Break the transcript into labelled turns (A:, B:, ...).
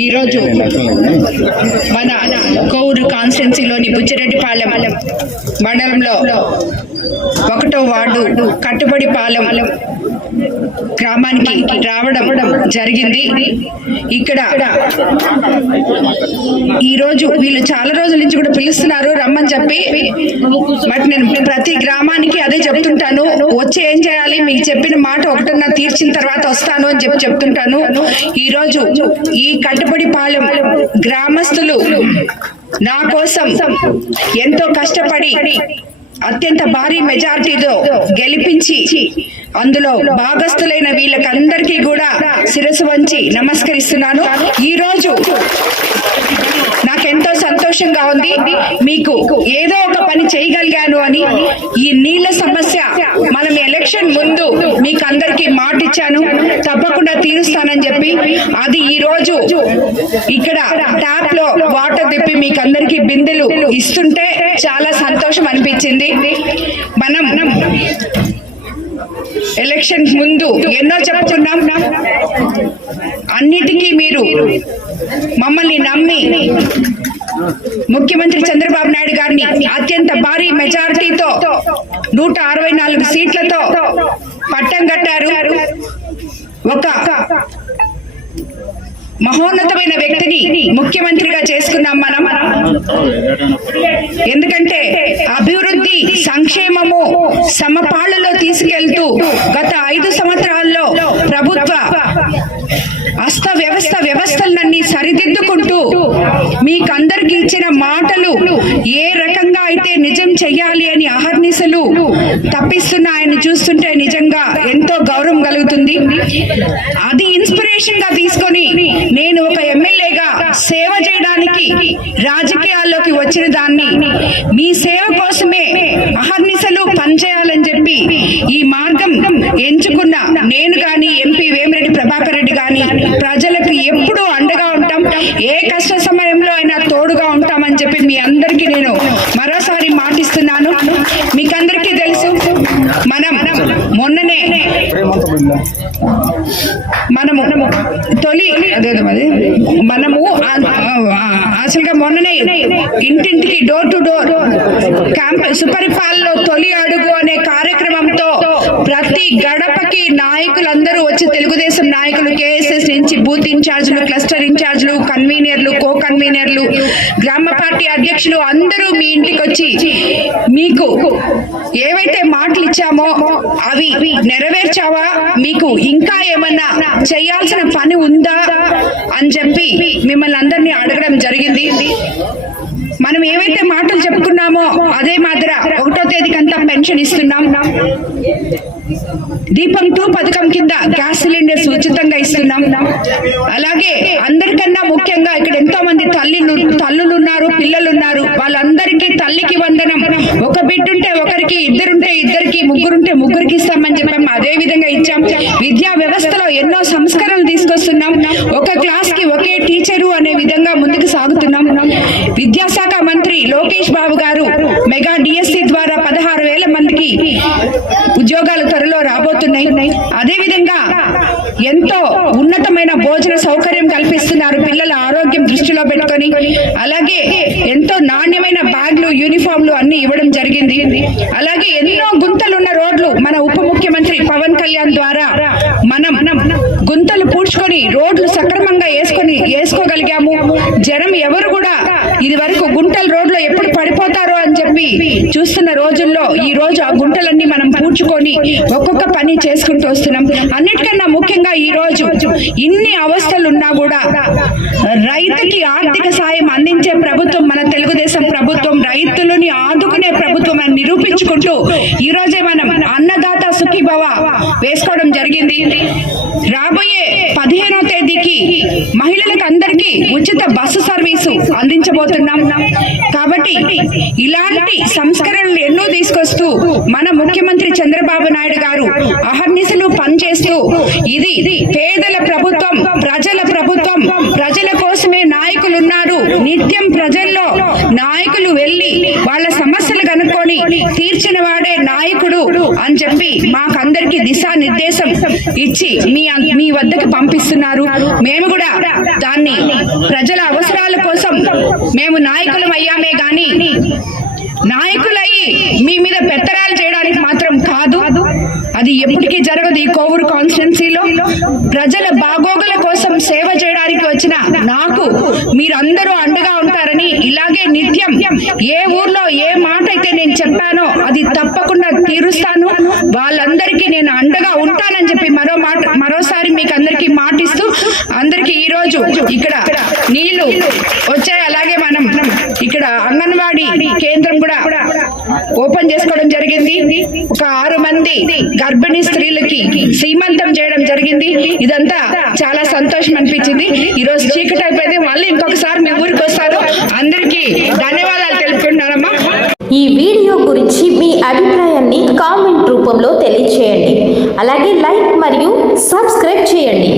A: ఈరోజు మన కోవూరు కాన్స్టిట్యున్సీలోని బుచ్చిరెడ్డిపాలెం మండలంలో ఒకటో వార్డు కట్టుబడి పాలెం గ్రామానికి రావడం జరిగింది. ఇక్కడ ఈరోజు వీళ్ళు చాలా రోజుల నుంచి కూడా పిలుస్తున్నారు రమ్మని చెప్పి. బట్ నేను ప్రతి గ్రామానికి అదే చెప్తుంటాను. వచ్చి ఏం చేయాలి? మీకు చెప్పిన మాట ఒకటన్నా తీర్చిన తర్వాత వస్తాను అని చెప్పి చెప్తుంటాను. ఈరోజు ఈ కట్టుబడి పాలెం గ్రామస్తులు నా కోసం ఎంతో కష్టపడి అత్యంత భారీ మెజార్టీతో గెలిపించి అందులో భాగస్థులైన వీళ్ళకందరికీ కూడా శిరసు వంచి నమస్కరిస్తున్నాను. ఈ రోజు నాకెంతో సంతోషంగా ఉంది. మీకు ఏదో ఒక పని చేయగలిగాను అని ఈ నీళ్ళ సమస్య మనం ఎలక్షన్ ముందు మీకు అందరికీ మాటిచ్చాను. తప్పకుండా తీరుస్తానని చెప్పి అది ఈ రోజు ఇక్కడ ట్యాప్లో వాటర్ తిప్పి మీకు అందరికీ బిందెలు ఇస్తుంటే చాలా సంతోషం అనిపించింది. మనం ఎలక్షన్ ముందు ఎన్నో చెప్పుకున్నాం. అన్నిటికీ మీరు మమ్మల్ని నమ్మి ముఖ్యమంత్రి చంద్రబాబు నాయుడు గారిని అత్యంత భారీ మెజారిటీతో నూట అరవై నాలుగు సీట్లతో పట్టం కట్టారు. ఒక మహోన్నతమైన వ్యక్తిని ముఖ్యమంత్రిగా చేసుకున్నాం మనం. ఎందుకంటే అభివృద్ధి సంక్షేమము సమపాళ్ళలో తీసుకెళ్తూ గత ఐదు సంవత్సరాల్లో ప్రభుత్వ అస్త వ్యవస్థ వ్యవస్థలన్నీ సరిదిద్దుకుంటూ మీకందరికి ఇచ్చిన మాటలు ఏ రకంగా అయితే నిజం చెయ్యాలి అని అహర్నిశలు తప్పిస్తున్న ఆయన చూస్తుంటే నిజంగా ఎంతో గౌరవం కలుగుతుంది. అది ఇన్స్పిరేషన్గా తీసుకొని సేవ చేయడానికి రాజకీయాల్లోకి వచ్చిన దాన్ని మీ సేవ కోసమే అహర్నిశలు పనిచేయాలని చెప్పి ఈ మార్గం ఎంచుకున్న నేను గాని ఎంపీ వేమిరెడ్డి ప్రభాకర్ రెడ్డి గాని ప్రజలకు ఎప్పుడూ అండగా ఉంటాం. ఏ కష్ట సమయంలో అయినా తోడుగా ఉంటామని చెప్పి మీ అందరికీ నేను మరోసారి మాటిస్తున్నాను. మీకందరికీ తెలుసు మనం మొన్ననే మనము తొలి అదే అదే ఉన్నాయి. ఇంటింటికి డోర్ టు డోర్ క్యాంప్ సుపరిపాలనలో తొలి అడుగు అనే కార్యక్రమంతో ప్రతి గడపకి నాయకులందరూ వచ్చి తెలుగుదేశం నాయకులు కేఎస్ఎస్ నుంచి బూత్ ఇన్ఛార్జ్లు క్లస్టర్ ఇన్ఛార్జ్లు కన్వీనర్లు కో కన్వీనర్లు గ్రామ అధ్యక్షులు అందరూ మీ ఇంటికి వచ్చి మీకు ఏవైతే మాటలు ఇచ్చామో అవి నెరవేర్చావా? మీకు ఇంకా ఏమన్నా చేయాల్సిన పని ఉందా? అని చెప్పి మిమ్మల్ని అందరినీ అడగడం జరిగింది. మనం ఏవైతే మాటలు చెప్పుకున్నామో అదే మాదిర ఒకటో పెన్షన్ ఇస్తున్నాం. దీపం టూ పథకం కింద గ్యాస్ సిలిండర్స్ ఉచితంగా ఇస్తున్నాం. అలాగే అందరికన్నా ముఖ్యంగా ఇక్కడ ఎంతో మంది తల్లిలు తల్లులు ఉన్నారు పిల్లలు ఉన్నారు వాళ్ళందరికీ తల్లికి వందనం. ఒక బిడ్డుంటే ఒకరికి ఇద్దరుంటే ఇద్దరికి ముగ్గురుంటే ముగ్గురికి ఇస్తామని చెప్పాం. అదే విధంగా ఇచ్చాం. విద్యా వ్యవస్థలో ఎన్నో సంస్కరణలు తీసుకొస్తున్నాం. ఒక క్లాస్కి ఒకే టీచరు అనే విధంగా ముందుకు సాగుతున్నాం. విద్యాశాఖ మంత్రి లోకేష్ బాబు గారు మెగా డిఎస్సి మందికి ఉద్యోగాలు త్వరలో రాబోతున్నాయి. అదే విధంగా ఎంతో ఉన్నతమైన భోజన సౌకర్యం కల్పిస్తున్నారు పిల్లల ఆరోగ్యం దృష్టిలో పెట్టుకొని. అలాగే ఎంతో నాణ్యమైన బ్యాగ్లు యూనిఫామ్లు అన్ని ఇవ్వడం జరిగింది. అలాగే ఎన్నో గుంతలున్న రోడ్లు మన ఉప ముఖ్యమంత్రి పవన్ కళ్యాణ్ ద్వారా మనం గుంతలు పూడ్చుకొని రోడ్లు పడిపోతారో అని చెప్పి చూస్తున్న రోజుల్లో ఈ రోజు ఆ గుంటలన్నీ మనం పూడ్చుకొని ఒక్కొక్క పని చేసుకుంటూ వస్తున్నాం. అన్నిటికన్నా ముఖ్యంగా ఈ రోజు ఇన్ని అవస్థలు ఉన్నా కూడా రైతుకి ఆర్థిక సాయం అందించే ప్రభుత్వం మన తెలుగుదేశం ప్రభుత్వం రైతులని ఆదుకునే ప్రభుత్వం అని నిరూపించుకుంటూ ఈ రోజే మనం అన్నదాత సుఖీభవ వేసుకోవడం జరిగింది. రాబోయే మహిళలకు అందరికీ ఉచిత బస్సు సర్వీసు అందించబోతున్నాం. కాబట్టి ఇలాంటి సంస్కరణలు ఎన్నో తీసుకొస్తూ మన ముఖ్యమంత్రి చంద్రబాబు నాయుడు గారు అహర్నిశలు పనిచేస్తూ ఇది పేదల ప్రభుత్వం ప్రజల ప్రభుత్వం ప్రజల కోసమే నాయకులు ఉన్నారు నిత్యం ప్రజల్లో నాయకులు వెళ్ళి వాళ్ళ సమస్యలు కనుక్కొని తీర్చిన అని చెప్పి మాకందరికి దిశానిర్దేశం ఇచ్చి మీ మీ వద్దకు పంపిస్తున్నారు. మేము కూడా దాన్ని ప్రజల అవసరాల కోసం మేము నాయకులం అయ్యామే గాని నాయకులయ్యి మీ మీద పెత్తరాలు చేయడానికి మాత్రం కాదు. అది ఎప్పటికీ జరగదు ఈ కోవూరు కాన్స్టిట్యున్సీలో. ప్రజల బాగోగుల కోసం సేవ చేయడానికి వచ్చిన నాకు మీరందరూ అండగా ఉంటారని ఇలాగే నిత్యం ఏ ఊర్లో నేను అది తప్పకుండా తీరుస్తాను. వాళ్ళందరికీ నేను అండగా ఉంటానని చెప్పి మరో మాట మరోసారి మీకు అందరికీ మాటిస్తూ అందరికీ ఈ రోజు ఇక్కడ నీళ్ళు వచ్చాయి. అలాగే మనం ఇక్కడ అంగన్వాడీ కేంద్రం కూడా ఓపెన్ చేసుకోవడం జరిగింది. ఒక ఆరు మంది గర్భిణీ స్త్రీలకి సీమంతం చేయడం జరిగింది ఇదంతా చాలా సంతోషం అనిపించింది ఈ రోజు చీకటి అయిపోయింది మళ్ళీ ఇంకొకసారి మీ ఊరికి వస్తారు అందరికీ ధన్యవాదాలు తెలుపుకుంటున్నానమ్మా
B: ఈ వీడియో గురించి మీ అభిప్రాయాన్ని కామెంట్ రూపంలో తెలియచేయండి. అలాగే లైక్ మరియు సబ్స్క్రైబ్